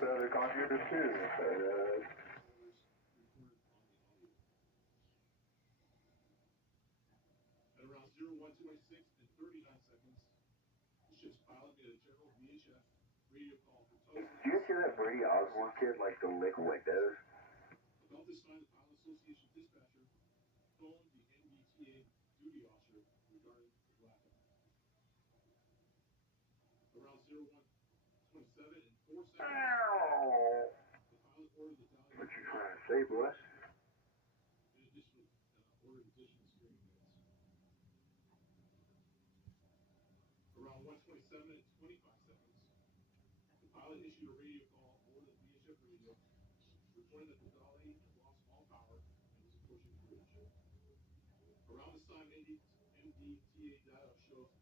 Better computer too. At around 0126 and 39 seconds, the ship's pilot made a general VHF radio call for tow. Do you see that Brady Osborne kid like to lick windows? About this time, the Pilot Association dispatcher phoned the NDTA duty officer regarding the blackout. Around 0127 and 4 seconds, the pilot ordered the Dalian. What you trying to say, boss? In addition, ordered additional steering units. Around 127 and 25 seconds, the pilot issued a radio call over the VHF radio, reporting that the Dali had lost all power and was approaching the bridge. Around this time, NDTA data shows